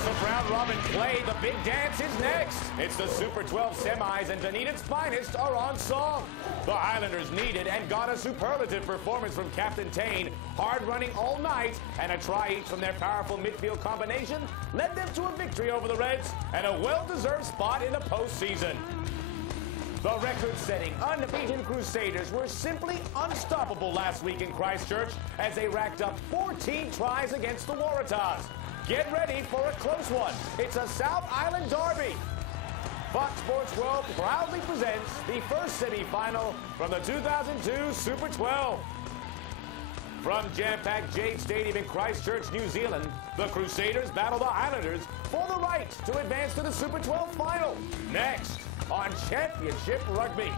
months of round-robin play, the big dance is next. It's the Super 12 semis, and Dunedin's finest are on song. The Highlanders needed and got a superlative performance from Captain Tane. Hard running all night and a try each from their powerful midfield combination led them to a victory over the Reds and a well-deserved spot in the postseason. The record-setting, unbeaten Crusaders were simply unstoppable last week in Christchurch as they racked up 14 tries against the Waratahs. Get ready for a close one. It's a South Island derby. Fox Sports World proudly presents the first semi-final from the 2002 Super 12. From jam-packed Jade Stadium in Christchurch, New Zealand, the Crusaders battle the Highlanders for the right to advance to the Super 12 final. Next on Championship Rugby.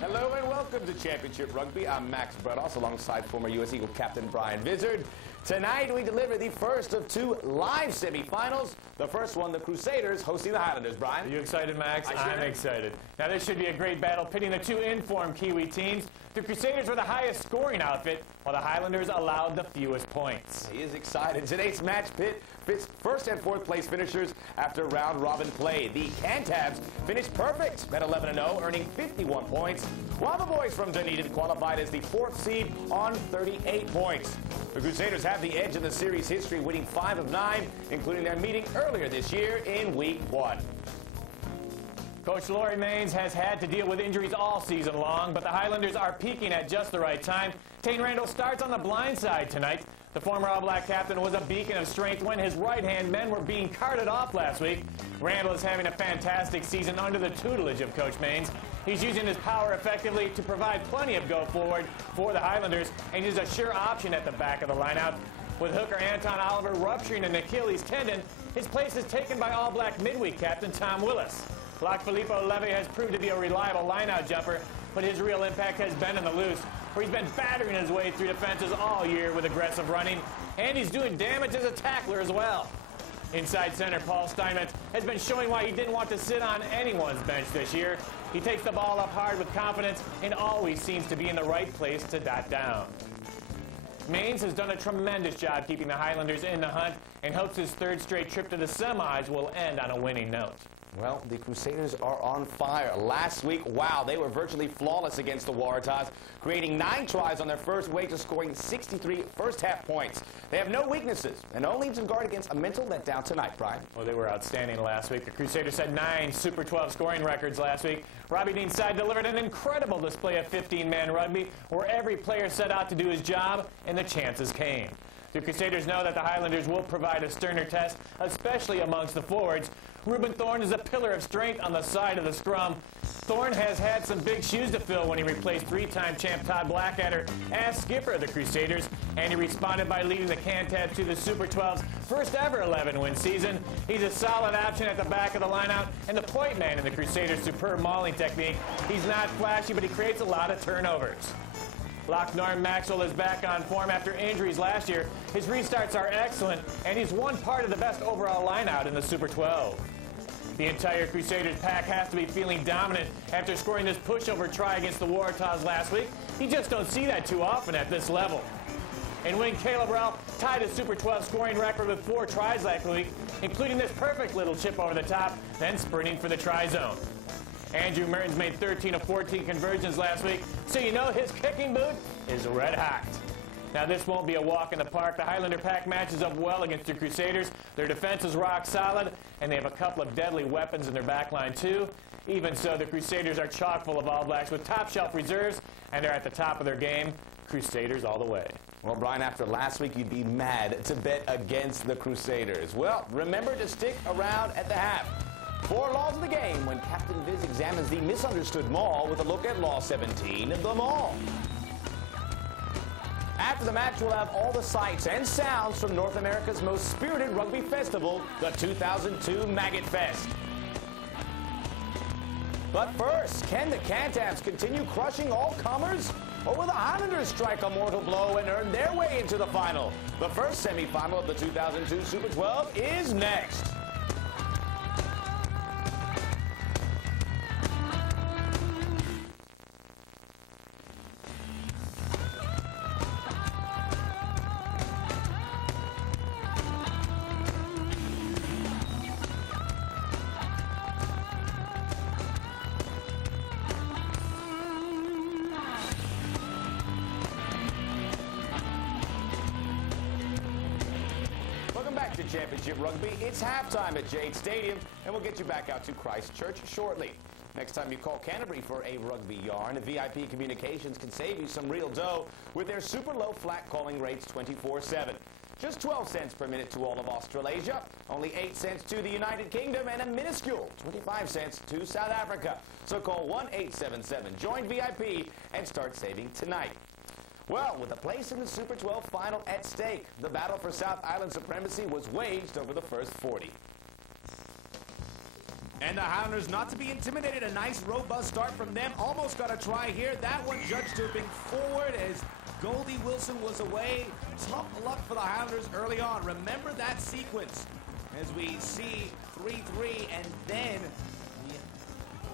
Hello and welcome to Championship Rugby. I'm Max Bredos alongside former U.S. Eagle captain Brian Vizard. Tonight we deliver the first of two live semi-finals. The first one, the Crusaders hosting the Highlanders. Brian? Are you excited, Max? I'm excited. Now this should be a great battle pitting the two informed Kiwi teams. The Crusaders were the highest scoring outfit, while the Highlanders allowed the fewest points. He is excited. Today's match pits first and fourth place finishers after round-robin play. The Cantabs finished perfect at 11-0, earning 51 points, while the boys from Dunedin qualified as the fourth seed on 38 points. The Crusaders have the edge in the series history, winning 5 of 9, including their meeting earlier this year in Week 1. Coach Laurie Maines has had to deal with injuries all season long, but the Highlanders are peaking at just the right time. Tane Randall starts on the blind side tonight. The former All Black captain was a beacon of strength when his right-hand men were being carted off last week. Randall is having a fantastic season under the tutelage of Coach Maines. He's using his power effectively to provide plenty of go forward for the Highlanders, and he's a sure option at the back of the lineout. With hooker Anton Oliver rupturing an Achilles tendon, his place is taken by All Black midweek captain Tom Willis. Lock Filippo Levy has proved to be a reliable lineout jumper, but his real impact has been in the loose, where he's been battering his way through defenses all year with aggressive running, and he's doing damage as a tackler as well. Inside center, Paul Steinmetz has been showing why he didn't want to sit on anyone's bench this year. He takes the ball up hard with confidence and always seems to be in the right place to dot down. Maines has done a tremendous job keeping the Highlanders in the hunt and hopes his third straight trip to the semis will end on a winning note. Well, the Crusaders are on fire. Last week, wow, they were virtually flawless against the Waratahs, creating 9 tries on their first way to scoring 63 first-half points. They have no weaknesses and only to guard against a mental letdown tonight, Brian. Well, they were outstanding last week. The Crusaders had 9 Super 12 scoring records last week. Robbie Dean's side delivered an incredible display of 15-man rugby, where every player set out to do his job, and the chances came. The Crusaders know that the Highlanders will provide a sterner test, especially amongst the forwards. Reuben Thorne is a pillar of strength on the side of the scrum. Thorne has had some big shoes to fill when he replaced 3-time champ Todd Blackadder as skipper of the Crusaders, and he responded by leading the Cantabs to the Super 12's first ever 11-win season. He's a solid option at the back of the lineout and the point man in the Crusaders' superb mauling technique. He's not flashy, but he creates a lot of turnovers. Lock Norm Maxwell is back on form after injuries last year. His restarts are excellent, and he's one part of the best overall lineout in the Super 12. The entire Crusaders pack has to be feeling dominant after scoring this pushover try against the Waratahs last week. You just don't see that too often at this level. And when Caleb Ralph tied his Super 12 scoring record with 4 tries last week, including this perfect little chip over the top, then sprinting for the try zone. Andrew Mertens made 13 of 14 conversions last week, so you know his kicking boot is red hot. Now this won't be a walk in the park. The Highlander pack matches up well against the Crusaders. Their defense is rock solid, and they have a couple of deadly weapons in their back line too. Even so, the Crusaders are chock full of All Blacks with top-shelf reserves, and they're at the top of their game. Crusaders all the way. Well, Brian, after last week, you'd be mad to bet against the Crusaders. Well, remember to stick around at the half. 4 laws of the game when Captain Viz examines the misunderstood maul with a look at Law 17, the maul. After the match, we'll have all the sights and sounds from North America's most spirited rugby festival, the 2002 Maggot Fest. But first, can the Cantabs continue crushing all comers? Or will the Highlanders strike a mortal blow and earn their way into the final? The first semi-final of the 2002 Super 12 is next. Championship Rugby. It's halftime at Jade Stadium, and we'll get you back out to Christchurch shortly. Next time you call Canterbury for a rugby yarn, VIP Communications can save you some real dough with their super low flat calling rates 24/7. Just 12 cents per minute to all of Australasia, only 8 cents to the United Kingdom, and a minuscule 25 cents to South Africa. So call 1-877-JOIN-VIP and start saving tonight. Well, with a place in the Super 12 final at stake, the battle for South Island supremacy was waged over the first 40. And the Highlanders, not to be intimidated, a nice robust start from them. Almost got a try here. That one judged to have been forward as Goldie Wilson was away. Tough luck for the Highlanders early on. Remember that sequence as we see 3-3, and then the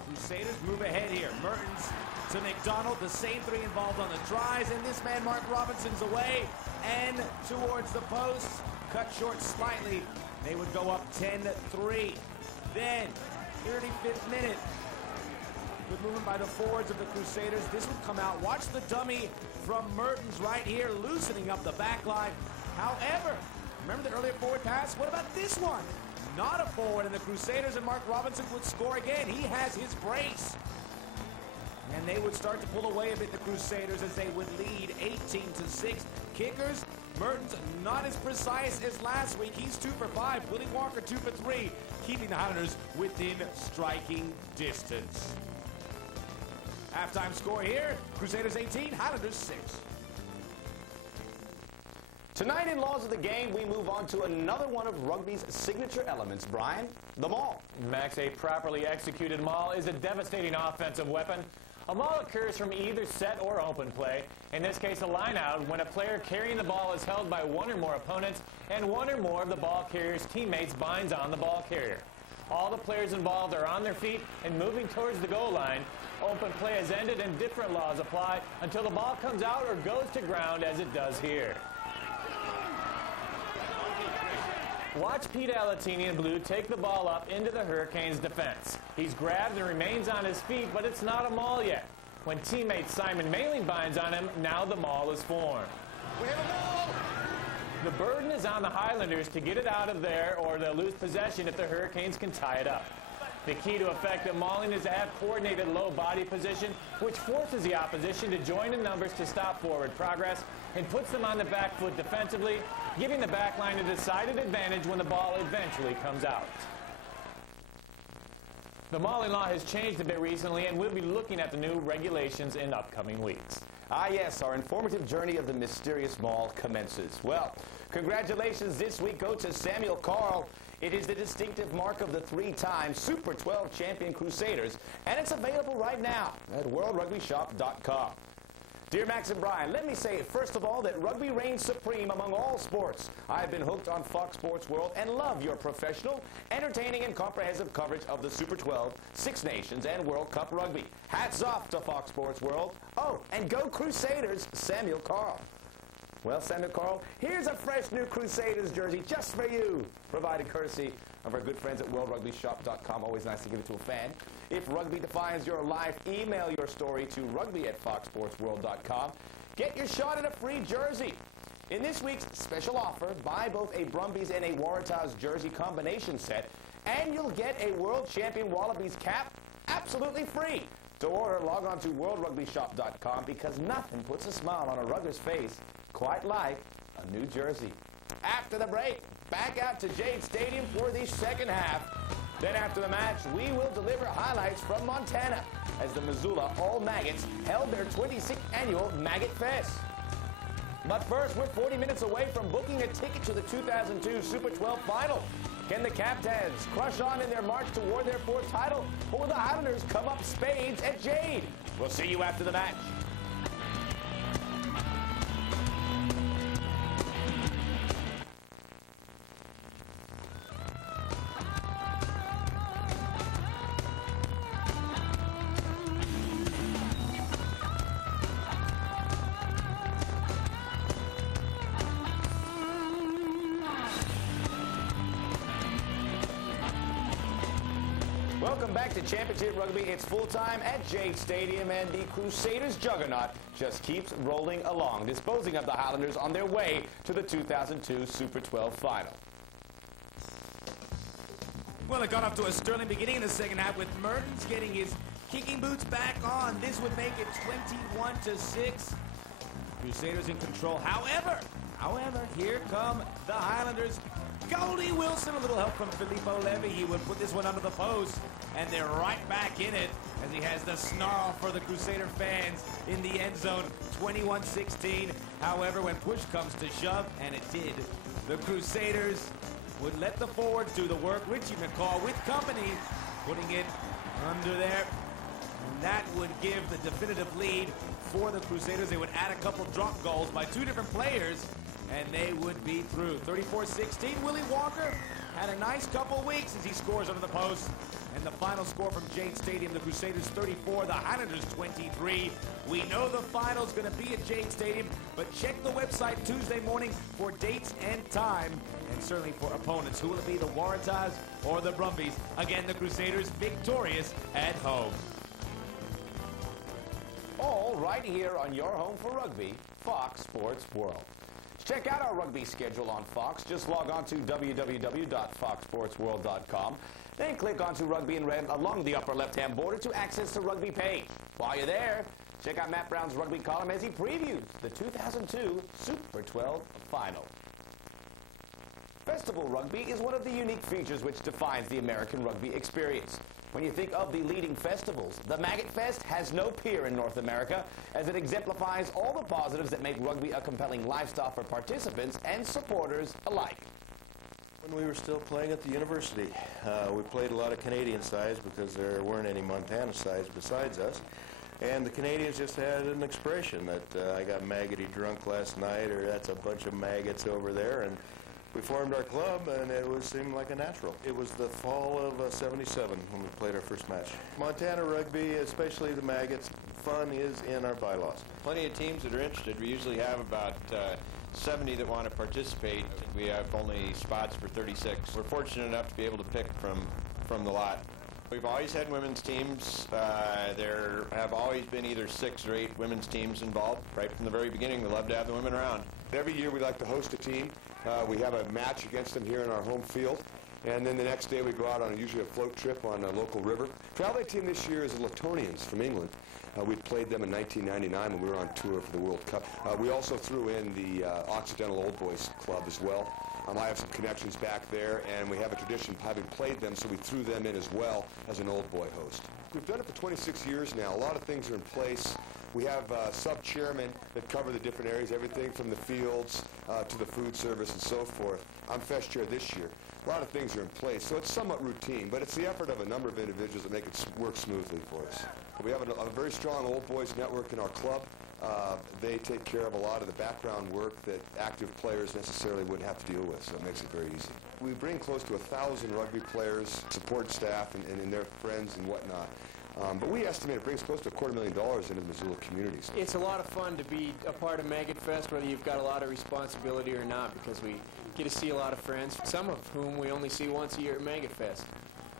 Crusaders move ahead here. Mertens to McDonald, the same three involved on the tries, and this man, Mark Robinson's away and towards the post. Cut short slightly. They would go up 10-3. Then, 35th minute, with movement by the forwards of the Crusaders. This would come out. Watch the dummy from Mertens right here, loosening up the back line. However, remember the earlier forward pass? What about this one? Not a forward, and the Crusaders and Mark Robinson would score again. He has his brace. And they would start to pull away a bit, the Crusaders, as they would lead 18-6. Kickers, Mertens not as precise as last week. He's 2 for 5. Willie Walker 2 for 3, keeping the Highlanders within striking distance. Halftime score here, Crusaders 18, Highlanders 6. Tonight in Laws of the Game, we move on to another one of rugby's signature elements, Brian, the maul. Max, a properly executed maul is a devastating offensive weapon. A maul occurs from either set or open play. In this case, a line-out when a player carrying the ball is held by one or more opponents and one or more of the ball carrier's teammates binds on the ball carrier. All the players involved are on their feet and moving towards the goal line. Open play has ended and different laws apply until the ball comes out or goes to ground, as it does here. Watch Pete Alatini in blue take the ball up into the Hurricanes' defense. He's grabbed and remains on his feet, but it's not a maul yet. When teammate Simon Mailing binds on him, now the maul is formed. We have a maul! The burden is on the Highlanders to get it out of there, or they'll lose possession if the Hurricanes can tie it up. The key to effective mauling is to have coordinated low body position, which forces the opposition to join in numbers to stop forward progress and puts them on the back foot defensively, giving the back line a decided advantage when the ball eventually comes out. The mauling law has changed a bit recently, and we'll be looking at the new regulations in upcoming weeks. Ah, yes, our informative journey of the mysterious maul commences. Well, congratulations this week go to Samuel Carl. It is the distinctive mark of the 3-time Super 12 champion Crusaders, and it's available right now at worldrugbyshop.com. Dear Max and Brian, let me say, first of all, that rugby reigns supreme among all sports. I've been hooked on Fox Sports World and love your professional, entertaining, and comprehensive coverage of the Super 12, Six Nations, and World Cup rugby. Hats off to Fox Sports World. Oh, and go Crusaders, Samuel Carl. Well, Samuel Carl, here's a fresh new Crusaders jersey just for you, provided courtesy of our good friends at worldrugbyshop.com. Always nice to give it to a fan. If rugby defines your life, email your story to rugby@foxsportsworld.com. Get your shot at a free jersey. In this week's special offer, buy both a Brumbies and a Waratahs jersey combination set, and you'll get a World Champion Wallabies cap absolutely free. To order, log on to worldrugbyshop.com, because nothing puts a smile on a rugger's face quite like a new jersey. After the break, back out to Jade Stadium for the second half. Then after the match, we will deliver highlights from Montana as the Missoula All-Maggots held their 26th annual Maggot Fest. But first, we're 40 minutes away from booking a ticket to the 2002 Super 12 final. Can the Captains crush on in their march toward their 4th title, or will the Highlanders come up spades at Jade? We'll see you after the match. Welcome back to Championship Rugby. It's full-time at Jade Stadium, and the Crusaders juggernaut just keeps rolling along, disposing of the Highlanders on their way to the 2002 Super 12 final. Well, it got off to a sterling beginning in the second half with Mertens getting his kicking boots back on. This would make it 21-6. Crusaders in control. However, here come the Highlanders. Goldie Wilson, a little help from Filippo Levy. He would put this one under the post, and they're right back in it as he has the snarl for the Crusader fans in the end zone, 21-16. However, when push comes to shove, and it did, the Crusaders would let the forwards do the work. Richie McCall with company, putting it under there. And that would give the definitive lead for the Crusaders. They would add a couple drop goals by two different players, and they would be through. 34-16. Willie Walker had a nice couple weeks as he scores under the post. And the final score from Jade Stadium, the Crusaders 34, the Highlanders 23. We know the final's going to be at Jade Stadium, but check the website Tuesday morning for dates and time, and certainly for opponents. Who will it be, the Waratahs or the Brumbies? Again, the Crusaders victorious at home. All right here on your home for rugby, Fox Sports World. Check out our rugby schedule on Fox. Just log on to www.foxsportsworld.com. Then click onto Rugby in Red along the upper left-hand border to access the rugby page. While you're there, check out Matt Brown's rugby column as he previews the 2002 Super 12 final. Festival rugby is one of the unique features which defines the American rugby experience. When you think of the leading festivals, the Maggot Fest has no peer in North America, as it exemplifies all the positives that make rugby a compelling lifestyle for participants and supporters alike. When we were still playing at the university, we played a lot of Canadian sides because there weren't any Montana sides besides us. And the Canadians just had an expression that I got maggoty drunk last night, or that's a bunch of maggots over there. And we formed our club, and it seemed like a natural. It was the fall of '77 when we played our first match. Montana rugby, especially the Maggots, fun is in our bylaws. Plenty of teams that are interested. We usually have about 70 that want to participate. We have only spots for 36. We're fortunate enough to be able to pick from the lot. We've always had women's teams. There have always been either 6 or 8 women's teams involved. Right from the very beginning, we love to have the women around. Every year we like to host a team. We have a match against them here in our home field. And then the next day we go out on usually a float trip on a local river. Travel team this year is the Letonians from England. We played them in 1999 when we were on tour for the World Cup. We also threw in the Occidental Old Boys Club as well. I have some connections back there, and we have a tradition of having played them, so we threw them in as well as an Old Boy host. We've done it for 26 years now. A lot of things are in place. We have sub-chairmen that cover the different areas, everything from the fields to the food service and so forth. I'm Fest Chair this year. A lot of things are in place, so it's somewhat routine, but it's the effort of a number of individuals that make it work smoothly for us. We have a very strong Old Boys network in our club. They take care of a lot of the background work that active players necessarily wouldn't have to deal with, so it makes it very easy. We bring close to 1,000 rugby players, support staff, and their friends and whatnot. But we estimate it brings close to $250,000 into the Missoula communities. It's a lot of fun to be a part of Maggot Fest, whether you've got a lot of responsibility or not, because we get to see a lot of friends, some of whom we only see once a year at Maggot Fest.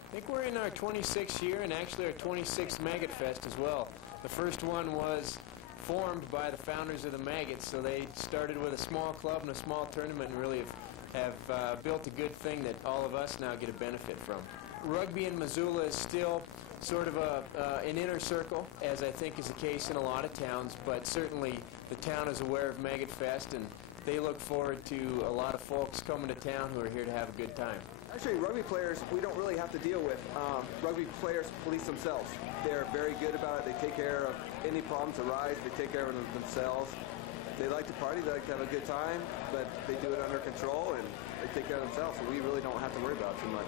I think we're in our 26th year, and actually our 26th Maggot Fest as well. The first one was formed by the founders of the Maggots, so they started with a small club and a small tournament and really have built a good thing that all of us now get a benefit from. Rugby in Missoula is still sort of an inner circle, as I think is the case in a lot of towns, but certainly the town is aware of Maggot Fest, and they look forward to a lot of folks coming to town who are here to have a good time. Actually, rugby players, we don't really have to deal with. Rugby players police themselves. They're very good about it. They take care of any problems arise. They take care of them themselves. They like to party. They like to have a good time, but they do it under control, and they take care of themselves, so we really don't have to worry about it too much.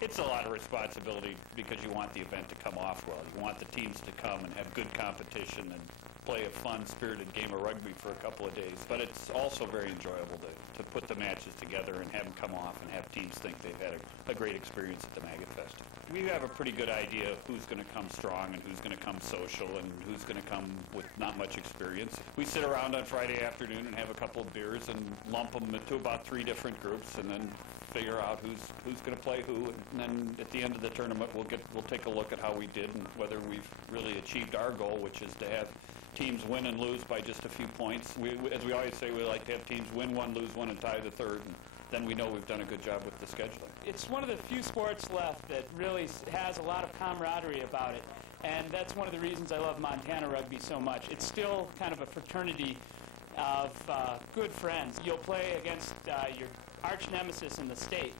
It's a lot of responsibility because you want the event to come off well. You want the teams to come and have good competition and play a fun, spirited game of rugby for a couple of days. But it's also very enjoyable to put the matches together and have them come off and have teams think they've had a great experience at the Maggot Fest. We have a pretty good idea of who's going to come strong and who's going to come social and who's going to come with not much experience. We sit around on Friday afternoon and have a couple of beers and lump them into about 3 different groups and then figure out who's going to play who, and then at the end of the tournament we'll take a look at how we did and whether we've really achieved our goal, which is to have teams win and lose by just a few points. As we always say, we like to have teams win one, lose one, and tie the third. And then we know we've done a good job with the scheduling. It's one of the few sports left that really has a lot of camaraderie about it, and that's one of the reasons I love Montana rugby so much. It's still kind of a fraternity of good friends. You'll play against your arch nemesis in the state,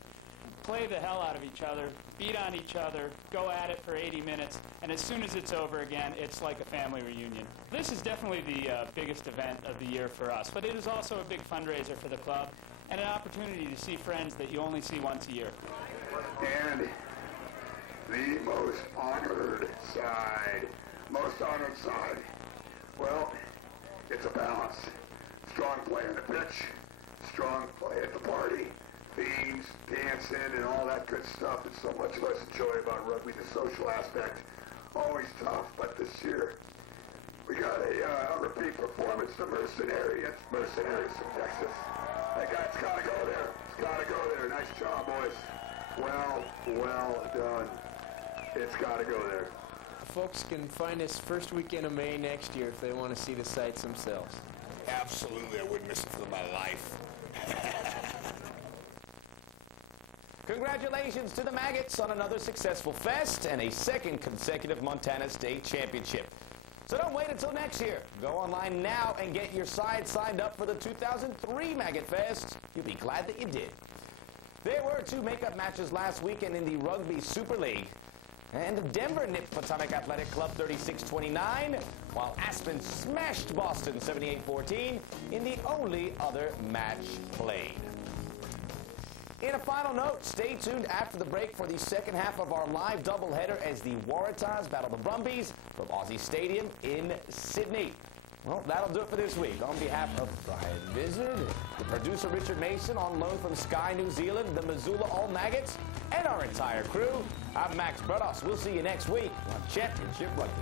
play the hell out of each other, beat on each other, go at it for 80 minutes, and as soon as it's over again, it's like a family reunion. This is definitely the biggest event of the year for us, but it is also a big fundraiser for the club and an opportunity to see friends that you only see once a year. And the most honored side, well, it's a balance. Strong play on the pitch, strong play at the party, themes, dancing, and all that good stuff. There's so much less enjoy about rugby, the social aspect. Always tough, but this year we got a repeat performance, the Mercenaries from Texas. That guy's got to go there. It's got to go there. Nice job, boys. Well done. It's got to go there. Folks can find us first weekend of May next year if they want to see the sights themselves. Absolutely, I wouldn't miss it for my life. Congratulations to the Maggots on another successful fest and a second consecutive Montana State Championship. So don't wait until next year. Go online now and get your side signed up for the 2003 Maggot Fest. You'll be glad that you did. There were 2 makeup matches last weekend in the Rugby Super League. And Denver nipped Potomac Athletic Club 36-29, while Aspen smashed Boston 78-14 in the only other match played. In a final note, stay tuned after the break for the second half of our live doubleheader as the Waratahs battle the Brumbies from Aussie Stadium in Sydney. Well, that'll do it for this week. On behalf of Brian Vizard, the producer Richard Mason on loan from Sky New Zealand, the Missoula All-Maggots, and our entire crew, I'm Max Burdos. We'll see you next week on Championship Rugby.